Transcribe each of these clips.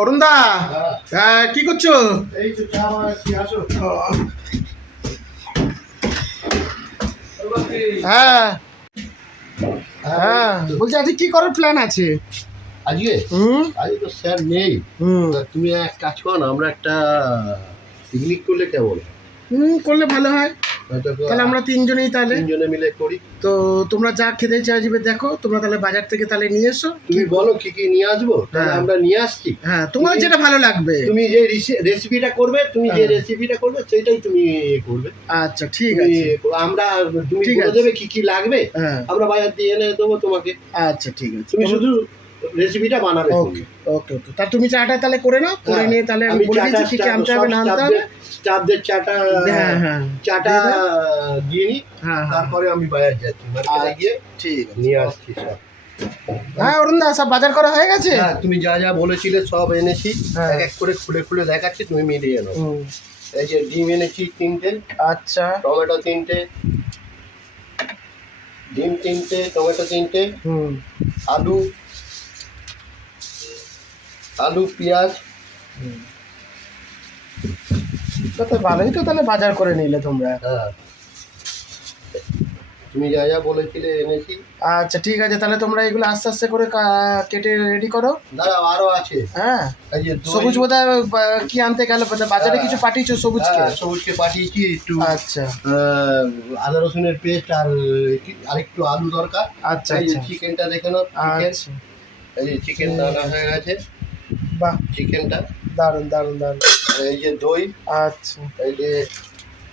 অরুণদা, হ্যাঁ কি করছো? এই তো চা বানাচ্ছি, আসো। হ্যাঁ হ্যাঁ, বলছি আজকে কি করার প্ল্যান আছে? আজকে আজকে তো স্যার নেই। তা তুমি এক কাজ করো না, আমরা একটা পিকনিক করলে কেমন? করলে ভালো হয়। তাহলে আমরা তিনজনেই তাহলে তিনজনে মিলে করি। তো তোমরা যা খেতে চাইবে দেখো, তোমরা তাহলে বাজার থেকে তাহলে নিয়ে এসো। তুমি বলো কি কি নিয়ে আসবো, তাহলে হ্যাঁ। আমরা নিয়ে আসছি। হ্যাঁ, তোমার যেটা ভালো লাগবে। তুমি যে রেসিপিটা করবে, সেটাই তুমি করবে। আচ্ছা ঠিক আছে, তুমি ঠিক বলে আছে। দেবে কি কি লাগবে, হ্যাঁ আমরা বাজার দিয়ে এনে দেবো তোমাকে। আচ্ছা ঠিক আছে, তুমি শুধু রেসিপিটা বানাবে। ওকে ওকে ওকে, তা তুমি চাটা তাহলে করে নাও, করে নিয়ে তাহলে আমি বলে দিচ্ছি কি কি আনতে হবে না আনতে হবে। স্টাফদের চাটা, হ্যাঁ হ্যাঁ চাটা দিয়ে নি, হ্যাঁ হ্যাঁ, তারপরে আমি বাজার যাচ্ছি, মার্কেটে গিয়ে ঠিক আছে। নিয়ে আসছি সব। হ্যাঁ অরুণদা, সব বাজার করা হয়ে গেছে? হ্যাঁ, তুমি যা যা বলেছিলে সব এনেছি, হ্যাঁ। এক এক করে খুলে খুলে দেখাচ্ছি, তুমি মিলিয়ে নাও। এই যে ডিম এনেছি 3টে, আচ্ছা, টমেটো 3টে, ডিম 3টে, টমেটো 3টে, আলু, পেঁয়াজ। তো ভালোই তো, তাহলে বাজার করে নিলে তোমরা। হ্যাঁ, তুমি যা যা বলেছিলে এনেছি। আচ্ছা ঠিক আছে, তাহলে তোমরা এগুলো আস্তে আস্তে করে কেটে রেডি করো। দাঁড়াও, আরো আছে। হ্যাঁ, এই যে সবুজ বোধহয় কি আনতে গেল, বাজারে কিছু পাঠিয়েছো সবুজকে? সবুজকে পাঠিয়েছি একটু। আচ্ছা, আদা রসুনের পেস্ট আর আরেকটু আলু দরকার। আচ্ছা এই যে আচ্ছা, চিকেনটা দেখে নাও, চিকেন। আচ্ছা, এই যে চিকেন রান্না হয়ে গেছে, বাহ, চিকেনটা। দারুণ দারুণ দারুণ। এই যে দই। আচ্ছা এই যে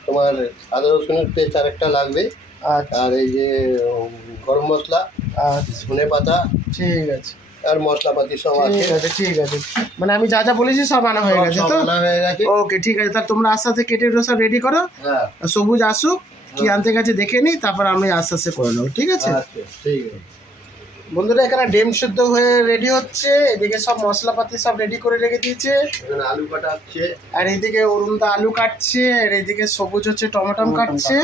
তোমার আদা রসুনের পেস্ট আরেকটা লাগবে। আচ্ছা, আর এই যে গরম মশলা, আচ্ছা ধনে পাতা, ঠিক আছে, আর মশলাপাতি সব আছে। ঠিক আছে ঠিক আছে, মানে আমি যা যা বলেছি সব আনা হয়ে গেছে তো? আনা হয়ে গেছে। ওকে ঠিক আছে, তাহলে তোমরা আস্তে আস্তে কেটে সব রেডি করো। হ্যাঁ, সবুজ আসুক, কি আনতে গেছে দেখে নিই, তারপর আমি আস্তে আস্তে করে নেবো, ঠিক আছে? আচ্ছা ঠিক আছে। বন্ধুরা, এখানে ডিম সিদ্ধ হয়ে রেডি হচ্ছে, এদিকে সব মশলাপাতি সব রেডি করে রেখে দিয়েছে, এখানে আলু কাটা হচ্ছে, আর এইদিকে অরুণদা আলু কাটছে, আর এইদিকে সবুজ হচ্ছে টমেটো কাটছে,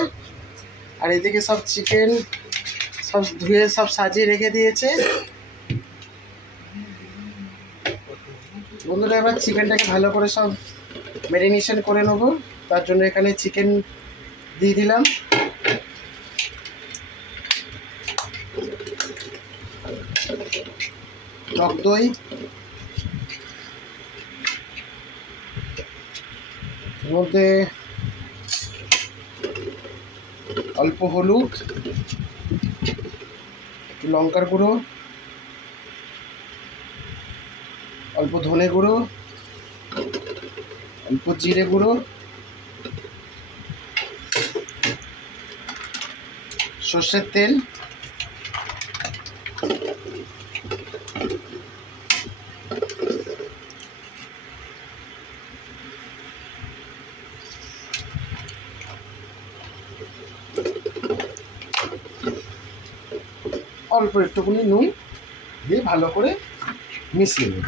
আর এইদিকে সব চিকেন সব ধুয়ে সব সাজিয়ে রেখে দিয়েছে। বন্ধুরা, এবার চিকেনটাকে ভালো করে সব ম্যারিনেশন করে নেবো, তার জন্য এখানে চিকেন দিয়ে দিলাম, টক দই, মধ্যে অল্প হলুদ, একটু লঙ্কার গুঁড়ো, অল্প ধনে গুঁড়ো, অল্প জিরে গুঁড়ো, সর্ষের তেল, অল্প একটুখানি নুন দিয়ে ভালো করে মিশিয়ে নেব।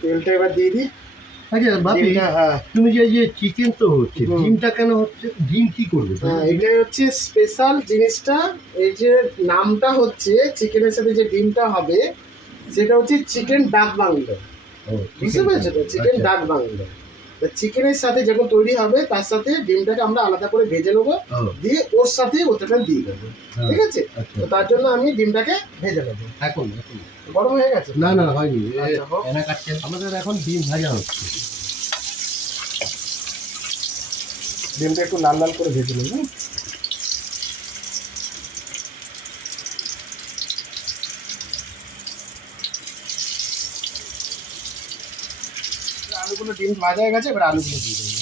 তেলটা এবার দিয়ে দিই। আচ্ছা বাপি, হ্যাঁ, তুমি যে চিকেন তো হচ্ছে, ডিমটা কেন হচ্ছে? ডিম কি করবে? হ্যাঁ, এটাই হচ্ছে স্পেশাল জিনিসটা। এই যে নামটা হচ্ছে, চিকেনের সাথে যে ডিমটা হবে সেটা হচ্ছে চিকেন ডাক বাংলো, বুঝতে পেরেছো তো? চিকেন ডাক বাংলো। চিকেনের সাথে যখন তৈরি হবে তার সাথে ডিমটাকে আমরা আলাদা করে ভেজে নেবো, দিয়ে ওর সাথে ওটাকে দিয়ে দেবো, ঠিক আছে? তো তার জন্য আমি ডিমটাকে ভেজে নেবো। এখন গরম হয়ে গেছে? না না হয়নি, আচ্ছা, হোক। আমাদের এখন ডিম ভাজা হচ্ছে। ডিমটা একটু লাল লাল করে ভেজে নেবো। আলুগুলো, ডিম ভাজা হয়ে গেছে, এবার আলুগুলো দিয়ে দেবো।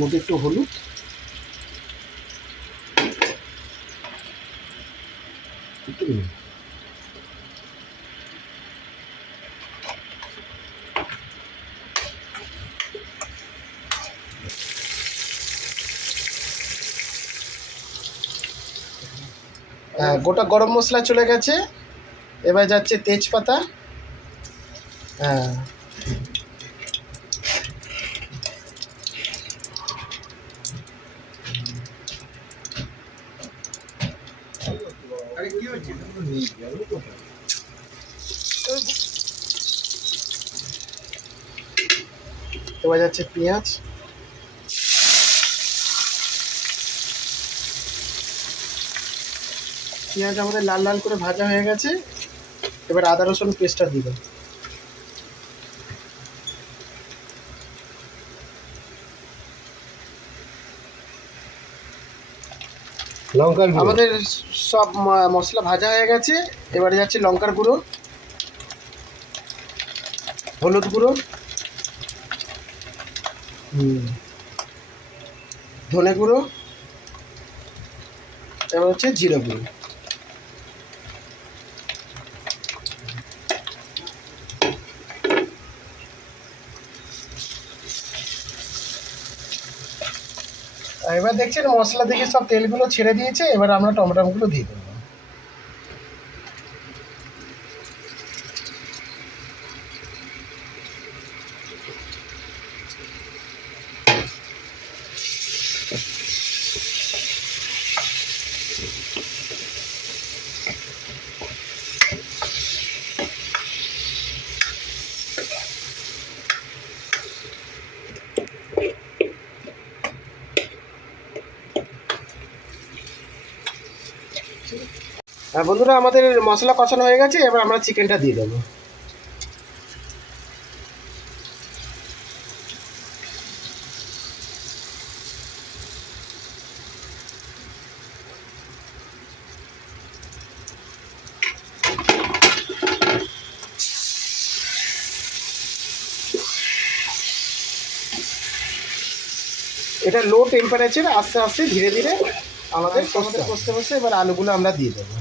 মধ্যে একটু হলুদ, গোটা গরম মশলা চলে গেছে, এবার যাচ্ছে তেজপাতা, হ্যাঁ, এবার যাচ্ছে পেঁয়াজ, পেঁয়াজ আমাদের লাল লাল করে ভাজা হয়ে গেছে। এবার আদা রসুন পেস্টটা দিব। লঙ্কার গুঁড়ো, আমাদের সব মশলা ভাজা হয়ে গেছে। এবারে যাচ্ছে লঙ্কার গুঁড়ো, হলুদ গুঁড়ো, ধনে গুঁড়ো, এবার হচ্ছে জিরে গুঁড়ো। এবার দেখছেন মশলা থেকে সব তেলগুলো ছেড়ে দিয়েছে। এবার আমরা টমেটোগুলো দিয়ে দেবো। আর বন্ধুরা আমাদের মশলা কষানো হয়ে গেছে। এবার আমরা চিকেনটা দিয়ে দেবো। এটা লো টেম্পারেচারে আস্তে আস্তে ধীরে ধীরে আমাদের কষতে কষতে এবার আলুগুলো আমরা দিয়ে দেবো।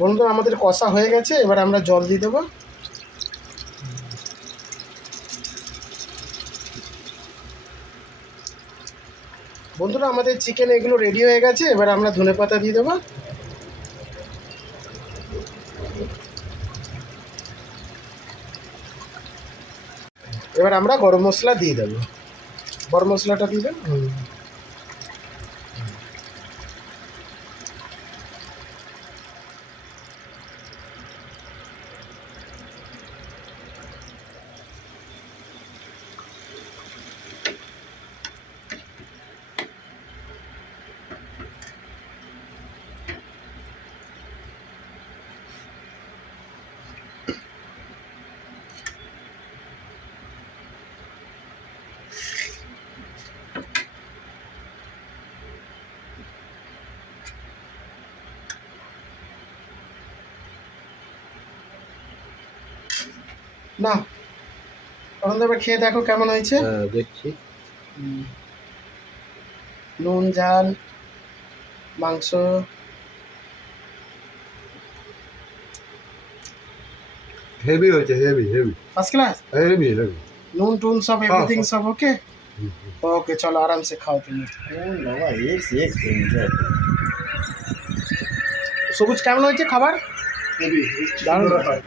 বন্ধুরা আমাদের কষা হয়ে গেছে। এবার আমরা জল দিয়ে দেবো। বন্ধুরা আমাদের চিকেন এগুলো রেডি হয়ে গেছে। এবার আমরা ধনেপাতা দিয়ে দেবো। এবার আমরা গরম মশলা দিয়ে দেবো। গরম মশলাটা দিয়ে দেবো। না তখন এবার খেয়ে দেখো কেমন হয়েছে। হ্যাঁ দেখছি। নুন ঝাল মাংস হেভি হয়েছে, heavy heavy, first class. Heavy heavy. নুন টুন সব এভরিথিং হ্যাঁ। सब ओके। ओके चलो आराम से खाओ तुम। বাবা এক এনজয় সবুজ কেমন হয়েছে খাবার? হেভি দারুণ। হয়।